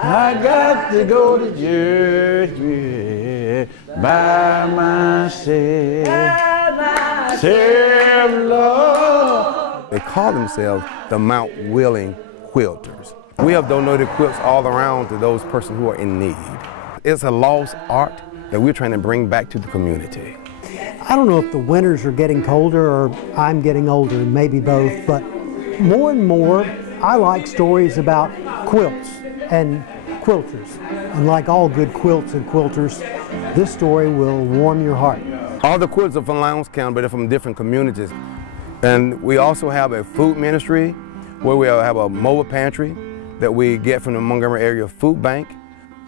I got to go to church by myself. Lord. They call themselves the Mount Willing Quilters. We have donated quilts all around to those persons who are in need. It's a lost art that we're trying to bring back to the community. I don't know if the winters are getting colder or I'm getting older, maybe both, but more and more I like stories about quilts and quilters. And like all good quilts and quilters, this story will warm your heart. All the quilts are from Lowndes County, but they're from different communities. And we also have a food ministry where we have a mobile pantry that we get from the Montgomery Area Food Bank.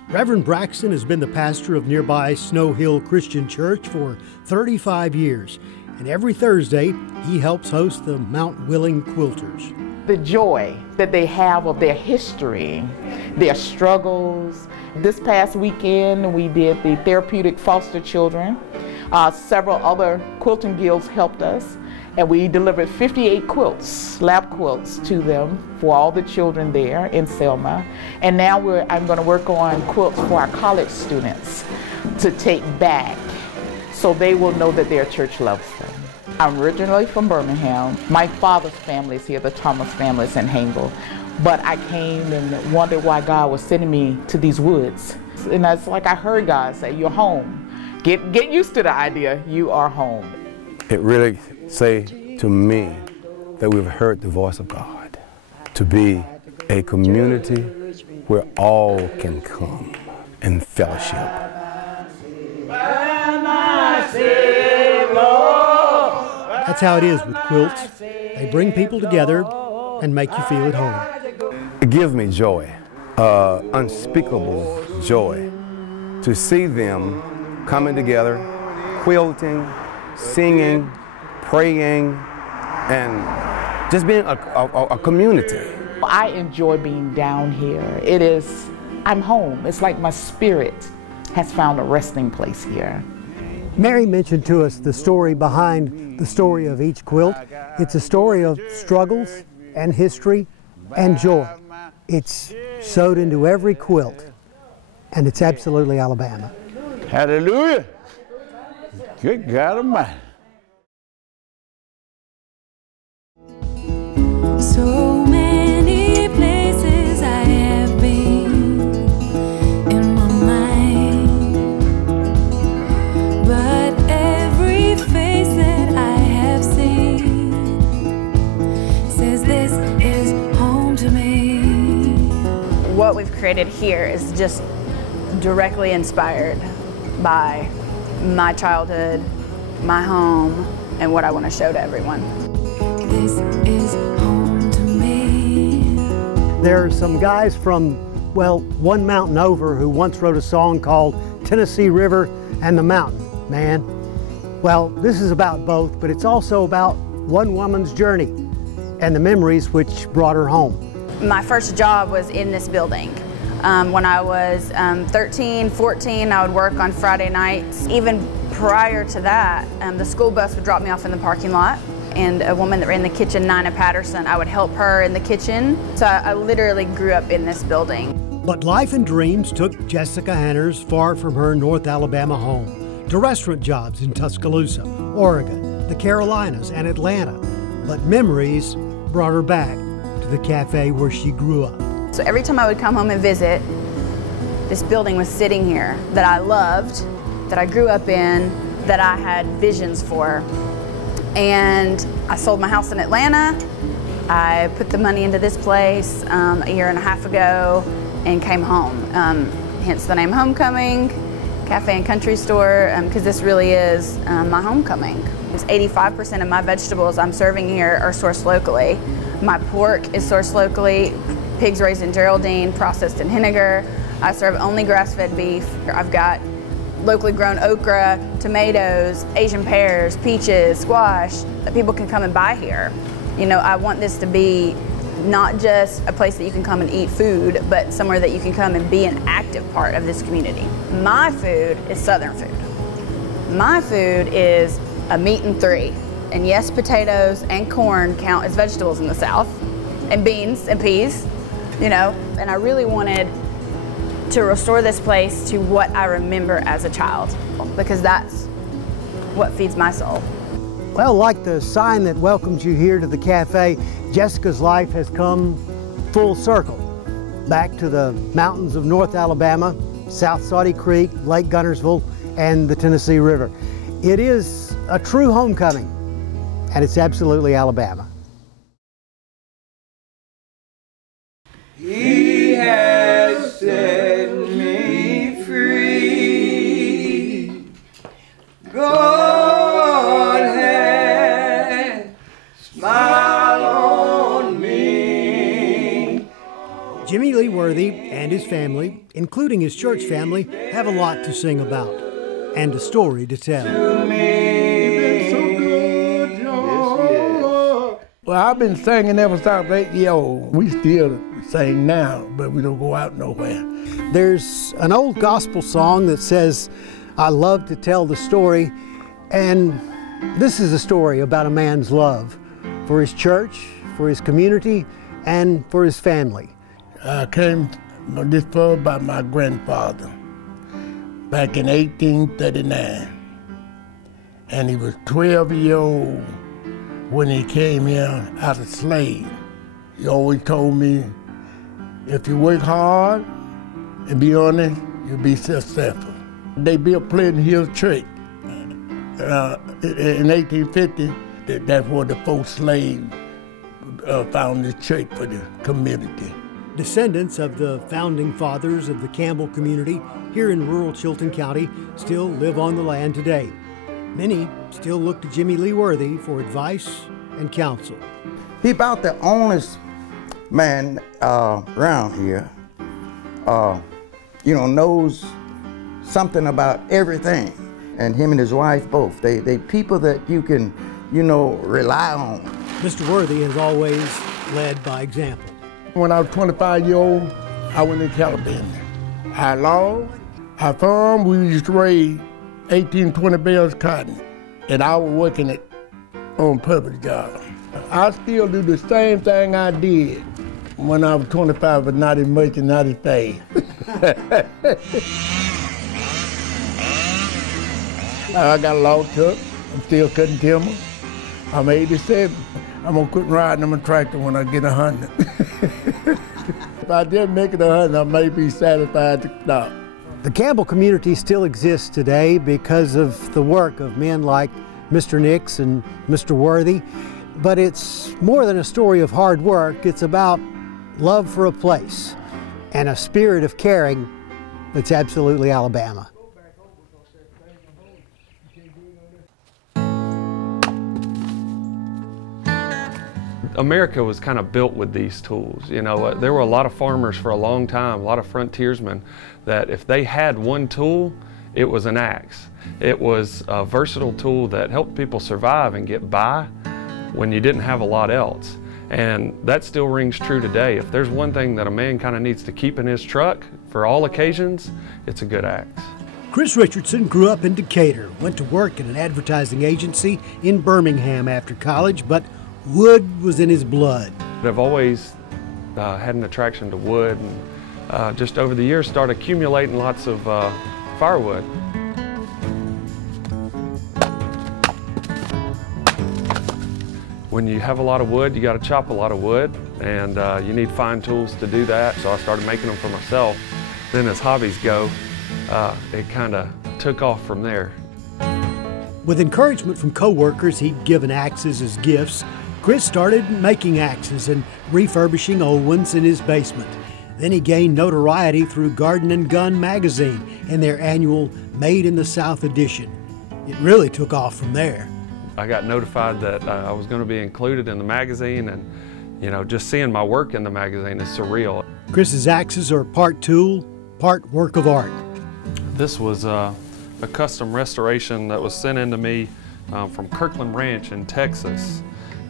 Reverend Braxton has been the pastor of nearby Snow Hill Christian Church for 35 years, and every Thursday he helps host the Mount Willing Quilters. The joy that they have of their history, their struggles. This past weekend we did the therapeutic foster children. Several other quilting guilds helped us, and we delivered 58 quilts, lap quilts, to them for all the children there in Selma. And now I'm going to work on quilts for our college students to take back so they will know that their church loves them. I'm originally from Birmingham. My father's family is here, the Thomas family is in Hangle. But I came and wondered why God was sending me to these woods. And it's like I heard God say, you're home. Get used to the idea, you are home. It really say to me that we've heard the voice of God, to be a community where all can come and fellowship. That's how it is with quilts. They bring people together and make you feel at home. It gives me joy, unspeakable joy, to see them coming together, quilting, singing, praying, and just being a community. I enjoy being down here. I'm home. It's like my spirit has found a resting place here. Mary mentioned to us the story behind the story of each quilt. It's a story of struggles and history and joy. It's sewed into every quilt, and it's absolutely Alabama. Hallelujah. Good God Almighty. So many places I have been in my mind, but every face that I have seen says this is home to me. What we've created here is just directly inspired by my childhood, my home, and what I want to show to everyone. This is home to me. There are some guys from, well, one mountain over who once wrote a song called Tennessee River and the Mountain Man. Well, this is about both, but it's also about one woman's journey and the memories which brought her home. My first job was in this building. When I was 13, 14, I would work on Friday nights. Even prior to that, the school bus would drop me off in the parking lot, and a woman that ran the kitchen, Nina Patterson, I would help her in the kitchen. So I literally grew up in this building. But life and dreams took Jessica Hanners far from her North Alabama home, to restaurant jobs in Tuscaloosa, Oregon, the Carolinas, and Atlanta. But memories brought her back to the cafe where she grew up. So every time I would come home and visit, this building was sitting here that I loved, that I grew up in, that I had visions for. And I sold my house in Atlanta. I put the money into this place a year and a half ago and came home. Hence the name Homecoming, Cafe and Country Store, because this really is my homecoming. 85% of my vegetables I'm serving here are sourced locally. My pork is sourced locally. Pigs raised in Geraldine, processed in Henniger. I serve only grass-fed beef. I've got locally grown okra, tomatoes, Asian pears, peaches, squash that people can come and buy here. You know, I want this to be not just a place that you can come and eat food, but somewhere that you can come and be an active part of this community. My food is Southern food. My food is a meat and three. And yes, potatoes and corn count as vegetables in the South, and beans and peas. You know, and I really wanted to restore this place to what I remember as a child, because that's what feeds my soul. Well, like the sign that welcomes you here to the cafe, Jessica's life has come full circle. Back to the mountains of North Alabama, South Saudi Creek, Lake Guntersville, and the Tennessee River. It is a true homecoming, and it's absolutely Alabama. He has set me free. God has smiled on me. Jimmy Lee Worthy and his family, including his church family, have a lot to sing about and a story to tell. Well, I've been singing ever since I was 8 years old. We still sing now, but we don't go out nowhere. There's an old gospel song that says, "I love to tell the story," and this is a story about a man's love for his church, for his community, and for his family. I came this far by my grandfather back in 1839, and he was 12 years old when he came here as a slave. He always told me, if you work hard and be honest, you'll be successful. They built Pleasant Hill Church. In 1850, that's where the four slaves found the church for the community. Descendants of the founding fathers of the Campbell community here in rural Chilton County still live on the land today. Many still look to Jimmy Lee Worthy for advice and counsel. He about the honest man around here. Knows something about everything. And him and his wife both. They people that you can, rely on. Mr. Worthy has always led by example. When I was 25 years old, I went to California. Our law, our farm, we used to raise 18, 20 bales of cotton, and I was working it on public job. I still do the same thing I did when I was 25, but not as much and not as fast. I got a log truck. I'm still cutting timber. I'm 87. I'm gonna quit riding on a tractor when I get 100. If I didn't make it 100, I may be satisfied to stop. The Campbell community still exists today because of the work of men like Mr. Nix and Mr. Worthy, but it's more than a story of hard work. It's about love for a place and a spirit of caring that's absolutely Alabama. America was kind of built with these tools. There were a lot of farmers for a long time, a lot of frontiersmen, that if they had one tool, it was an axe. It was a versatile tool that helped people survive and get by when you didn't have a lot else. And that still rings true today. If there's one thing that a man kind of needs to keep in his truck for all occasions, it's a good axe. Chris Richardson grew up in Decatur, went to work at an advertising agency in Birmingham after college, but wood was in his blood. I've always had an attraction to wood, and just over the years started accumulating lots of firewood. When you have a lot of wood, you got to chop a lot of wood, and you need fine tools to do that, so I started making them for myself. Then as hobbies go, it kind of took off from there. With encouragement from co-workers he'd given axes as gifts, Chris started making axes and refurbishing old ones in his basement. Then he gained notoriety through Garden & Gun magazine and their annual Made in the South edition. It really took off from there. I got notified that I was going to be included in the magazine, and just seeing my work in the magazine is surreal. Chris's axes are part tool, part work of art. This was a custom restoration that was sent in to me from Kirkland Ranch in Texas.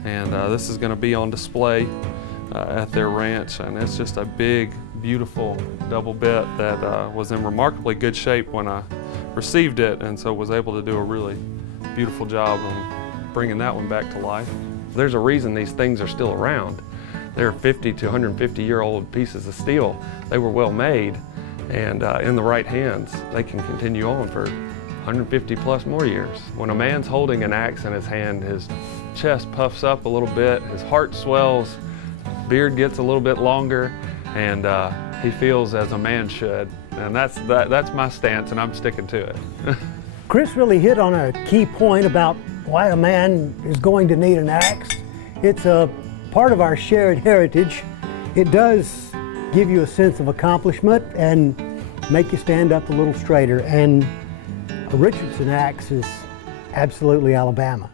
And this is going to be on display at their ranch, and it's just a big, beautiful double bit that was in remarkably good shape when I received it, and so was able to do a really beautiful job of bringing that one back to life. There's a reason these things are still around. They're 50 to 150-year-old pieces of steel. They were well made, And in the right hands, they can continue on for 150 plus more years. When a man's holding an axe in his hand, his chest puffs up a little bit, his heart swells, beard gets a little bit longer, and he feels as a man should. And that's my stance, and I'm sticking to it. Chris really hit on a key point about why a man is going to need an axe. It's a part of our shared heritage. It does give you a sense of accomplishment and make you stand up a little straighter. And a Richardson axe is absolutely Alabama.